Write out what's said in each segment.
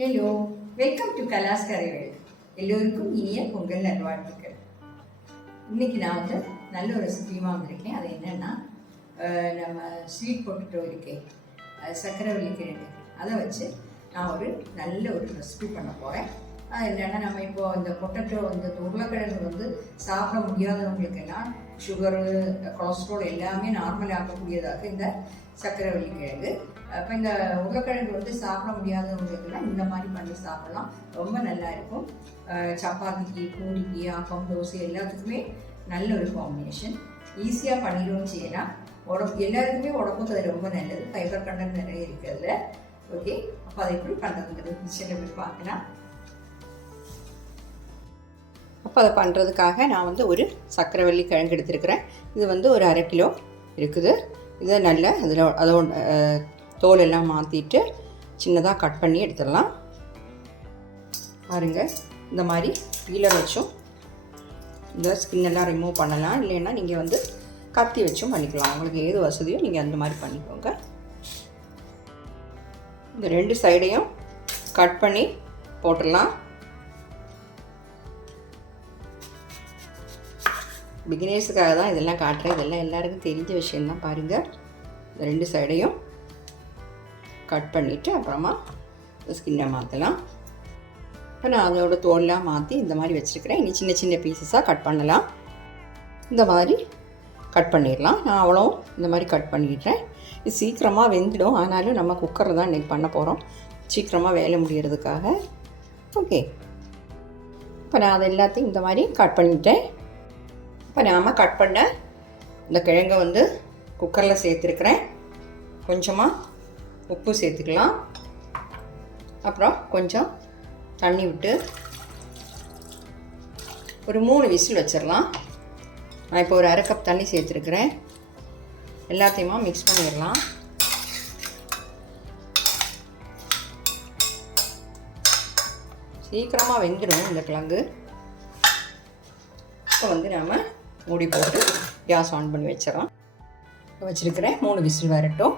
Hello welcome to Kalas Karaivel எல்லோருக்கும் இனிய பொங்கல் நல்வாழ்த்துக்கள். இன்னைக்கு நான் வந்து நல்ல ஒரு ரெசிபி வாங்கியிருக்கேன் அது என்னன்னா நம்ம ஸ்வீட் பொட்டேட்டோ இருக்கே அது சக்கரவள்ளி அதை வச்சு நான் ஒரு நல்ல ஒரு ரெசிபி பண்ண போகிறேன் என்னென்னா நம்ம இப்போ இந்த பொட்டட்டோ இந்த உருளைக்கிழங்கு வந்து சாப்பிட முடியாதவங்களுக்கெல்லாம் சுகரு கொலஸ்ட்ரால் எல்லாமே நார்மல் ஆக்கக்கூடியதாக இந்த சக்கரவள்ளி கிழங்கு. அப்போ இந்த உருளைக்கிழங்கு வந்து சாப்பிட முடியாதவங்களுக்குலாம் இந்த மாதிரி பண்ணி சாப்பிடலாம். ரொம்ப நல்லா இருக்கும். சப்பாத்திக்கு பூரிக்கு ஆப்பம் தோசை எல்லாத்துக்குமே நல்ல ஒரு காம்பினேஷன் ஈஸியாக பண்ணிடவும் செய்யலாம். உடம்பு எல்லாருக்குமே உடம்புக்கு அது ரொம்ப நல்லது. ஃபைபர் கண்டென்ட் நிறைய இருக்கிறதுல. ஓகே அப்போ அதை எப்படி பண்ணுறதுங்கிறது கிச்சனில் போய் பார்க்கலாம். அப்போ அதை பண்ணுறதுக்காக நான் வந்து ஒரு சக்கரவள்ளி கிழங்கு எடுத்துருக்குறேன். இது வந்து ஒரு அரை கிலோ இருக்குது. இதை நல்ல அதில் அதோட தோலெல்லாம் தோல் எல்லாம் மாற்றிட்டு சின்னதாக கட் பண்ணி எடுத்துடலாம். பாருங்கள் இந்த மாதிரி பீலர் வச்சும் இந்த ஸ்கின் எல்லாம் ரிமூவ் பண்ணலாம். இல்லைன்னா நீங்கள் வந்து கத்தி வச்சும் பண்ணிக்கலாம். உங்களுக்கு ஏது வசதியோ நீங்கள் அந்த மாதிரி பண்ணிக்கோங்க. இந்த ரெண்டு சைடையும் கட் பண்ணி போட்டுடலாம். பிகினர்ஸுக்காக தான் இதெல்லாம் காட்டுறேன். இதெல்லாம் எல்லாருக்கும் தெரிஞ்ச விஷயந்தான் பாருங்கள் ரெண்டு சைடையும் கட் பண்ணிவிட்டு அப்புறமா ஸ்கின்னை மாற்றலாம் இப்போ நான் அதோட தோல்லாம் மாற்றி இந்த மாதிரி வச்சுருக்கிறேன். இனி சின்ன சின்ன பீசஸாக கட் பண்ணலாம். இந்த மாதிரி கட் பண்ணிடலாம். நான் அவ்வளோ இந்த மாதிரி கட் பண்ணிடுறேன். இது சீக்கிரமாக வெந்துடும். ஆனாலும் நம்ம குக்கரில் தான் இன்றைக்கி பண்ண போகிறோம் சீக்கிரமாக வேலை முடிகிறதுக்காக ஓகே இப்போ நான் அதை எல்லாத்தையும் இந்த மாதிரி கட் பண்ணிட்டேன். இப்போ நாம் கட் பண்ண இந்த கிழங்கை வந்து குக்கரில் சேர்த்துருக்குறேன். கொஞ்சமாக உப்பு சேர்த்துக்கலாம். அப்புறம் கொஞ்சம் தண்ணி விட்டு ஒரு மூணு விசில் வச்சிடலாம். நான் இப்போ ஒரு அரை கப் தண்ணி சேர்த்துருக்குறேன். எல்லாத்தையுமா மிக்ஸ் பண்ணிடலாம். சீக்கிரமாக வெந்துடும் இந்த கிழங்கு. இப்போ வந்து நாம் மூடி போட்டு கேஸ் ஆன் பண்ணி வச்சிடலாம் வச்சுருக்கிறேன் மூணு விசில் வரட்டும்.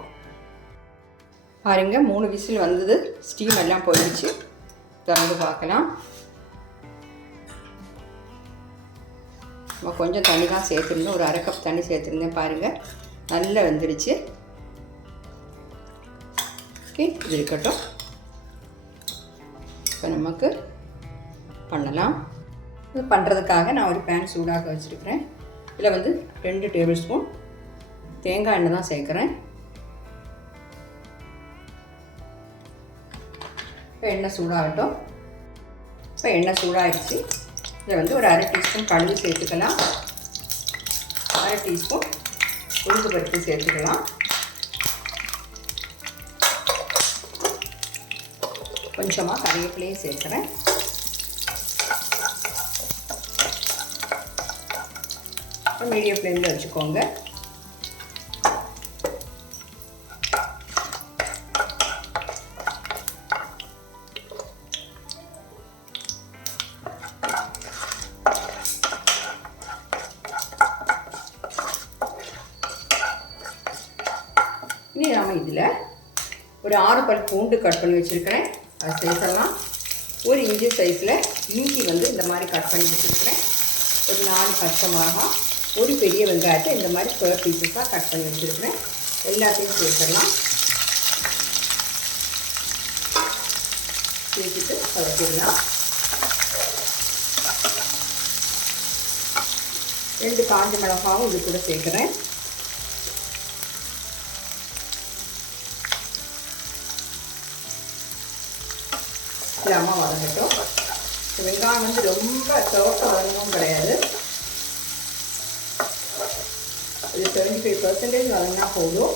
பாருங்க மூணு விசில் வந்தது. ஸ்டீம் எல்லாம் போயிடுச்சு. திறந்து பார்க்கலாம். நம்ம கொஞ்சம் தண்ணி தான் சேர்த்துருந்தோம். ஒரு அரை கப் தண்ணி சேர்த்துருந்தேன் பாருங்கள் நல்லா வெந்துடுச்சு ஓகே இது இருக்கட்டும். இப்போ நமக்கு பண்ணலாம். இது பண்ணுறதுக்காக நான் ஒரு பேன் சூடாக வச்சுருக்கிறேன். இதில் வந்து ரெண்டு டேபிள் ஸ்பூன் தேங்காய் எண்ணெய் தான் சேர்க்குறேன். இப்போ எண்ணெய் சூடாகட்டும். இப்போ எண்ணெய் சூடாகிடுச்சு இதில் வந்து ஒரு அரை டீஸ்பூன் கடுகு சேர்த்துக்கலாம். அரை டீஸ்பூன் உளுந்து பருப்பு சேர்த்துக்கலாம். கொஞ்சமாக கறிவேப்பிலையும் சேர்க்குறேன். மீடியம் ஃப்ளேமில் வச்சுக்கோங்க. இனி நாம் இதில் ஒரு ஆறு பல் பூண்டு கட் பண்ணி வச்சுருக்கிறேன். அது சேர்த்தலாம் ஒரு இஞ்சி சைஸில் இஞ்சி வந்து இந்த மாதிரி கட் பண்ணி வச்சுருக்கிறேன். ஒரு நாலு பச்சை மிளகாய் ஒரு பெரிய வெங்காயத்தை இந்த மாதிரி ஸ்கொயர் பீசஸாக கட் பண்ணி வச்சுருக்கிறேன். எல்லாத்தையும் சேர்த்துடலாம். சேர்த்துட்டு வதக்கிடலாம். ரெண்டு காஞ்ச மிளகாவும் இது கூட சேர்க்குறேன். இல்லாமல் வளர்ந்துட்டோம் வெங்காயம் வந்து ரொம்ப சிவக்க வதங்கவும் கிடையாது. இது செவன்டி ஃபைவ் பர்சன்டேஜ் வதங்கினா போதும்.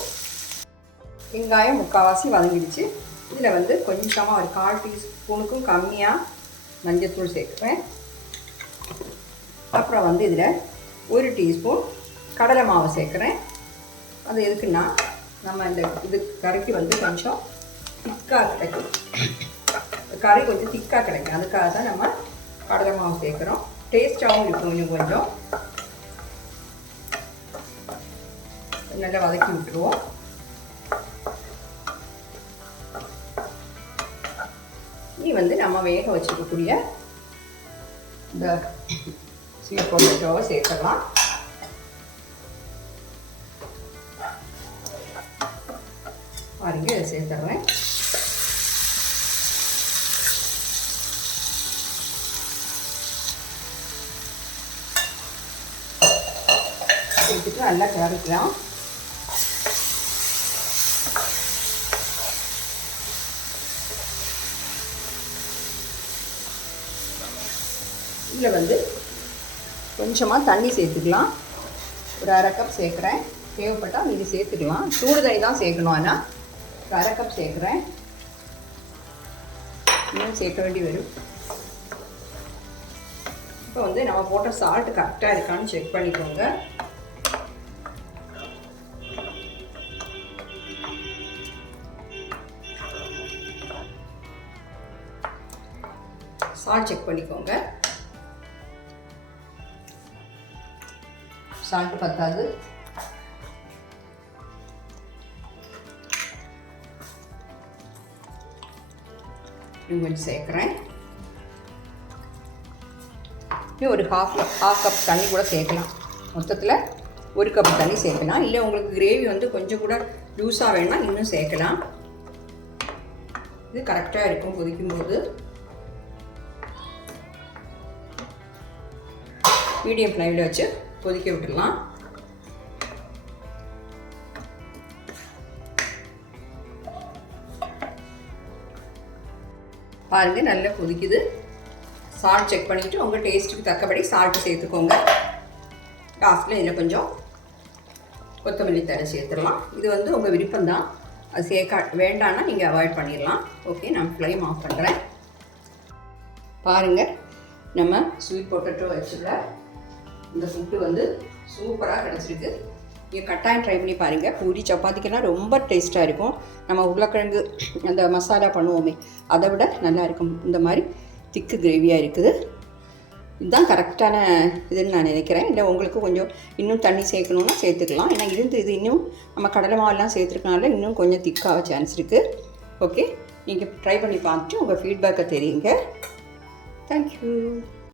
வெங்காயம் முக்கால்வாசி வதங்கிடுச்சு. இதில் வந்து கொஞ்சமாக ஒரு கால் டீஸ்பூனுக்கும் கம்மியாக மஞ்சத்தூள் சேர்க்குறேன் அப்புறம் வந்து இதில் ஒரு டீஸ்பூன் கடலை மாவு சேர்க்குறேன். அது எதுக்குன்னா நம்ம இந்த இது கறிக்கு வந்து கொஞ்சம் திக்காக கிடைக்கும். கறி கொஞ்சம் திக்காக கிடைக்கும். அதுக்காக தான் நம்ம கடலை மாவு சேர்க்குறோம். டேஸ்ட்டாகவும் இருக்கும் இன்னும் கொஞ்சம். நல்லா வதக்கி விட்டுருவோம். இனி வந்து நம்ம வேக வச்சுக்கக்கூடிய இந்த ஸ்வீட் பொட்டேட்டோவை சேர்த்துடலாம். பாருங்க இதை சேர்த்துட்றேன். சேர்த்துட்டு நல்லா கிளறிக்கலாம். இதில் வந்து கொஞ்சமாக தண்ணி சேர்த்துக்கலாம். ஒரு அரை கப் சேர்க்குறேன். தேவைப்பட்டால் மீதி சேர்த்துக்கலாம். சூடு தண்ணி தான் சேர்க்கணும் ஆனால் ஒரு அரை கப் சேர்க்குறேன். இன்னும் சேர்க்க வேண்டி வரும். இப்போ வந்து நம்ம போட்ட சால்ட் கரெக்டாக இருக்கான்னு செக் பண்ணிக்கோங்க. சால்ட் செக் பண்ணிக்கோங்க. சால்ட் பத்தாது. இன்னும் கொஞ்சம் சேர்க்குறேன். இன்னும் ஒரு ஹாஃப் ஹாஃப் கப் தண்ணி கூட சேர்க்கலாம். மொத்தத்தில் ஒரு கப் தண்ணி சேர்க்கலாம். இல்லை உங்களுக்கு கிரேவி வந்து கொஞ்சம் கூட லூஸாக வேணால் இன்னும் சேர்க்கலாம். இது கரெக்டாக இருக்கும் கொதிக்கும்போது. மீடியம் ஃப்ளேமில் வச்சு கொதிக்க விட்டுடலாம். பாருங்கள் நல்லா கொதிக்குது. சால்ட் செக் பண்ணிவிட்டு உங்கள் டேஸ்ட்டுக்கு தக்கபடி சால்ட்டு சேர்த்துக்கோங்க. லாஸ்ட்டில் இதில் கொஞ்சம் கொத்தமல்லி தழை சேர்த்துடலாம். இது வந்து உங்கள் விருப்பம்தான். அது சேர்க்க வேண்டான்னா நீங்கள் அவாய்ட் பண்ணிடலாம். ஓகே நான் ஃப்ளேம் ஆஃப் பண்ணுறேன் பாருங்கள் நம்ம ஸ்வீட் பொட்டேட்டோ வச்சுள்ள இந்த ஃபுட்டு வந்து சூப்பராக கிடச்சிருக்கு. நீங்கள் கட்டாயம் ட்ரை பண்ணி பாருங்கள் பூரி சப்பாத்திக்கெல்லாம் ரொம்ப டேஸ்ட்டாக இருக்கும். நம்ம உருளைக்கிழங்கு அந்த மசாலா பண்ணுவோமே அதை விட நல்லா இருக்கும். இந்த மாதிரி திக்கு கிரேவியாக இருக்குது. இதுதான் கரெக்டான இதுன்னு நான் நினைக்கிறேன். இல்லை உங்களுக்கு கொஞ்சம் இன்னும் தண்ணி சேர்க்கணுன்னா சேர்த்துக்கலாம். ஏன்னா இருந்து இது இன்னும் நம்ம கடலை மாவுலாம் சேர்த்துருக்கனால இன்னும் கொஞ்சம் திக்காக சான்ஸ் இருக்குது ஓகே நீங்கள் ட்ரை பண்ணி பார்த்துட்டு உங்கள் ஃபீட்பேக்கை தெரியுங்க. தேங்க்யூ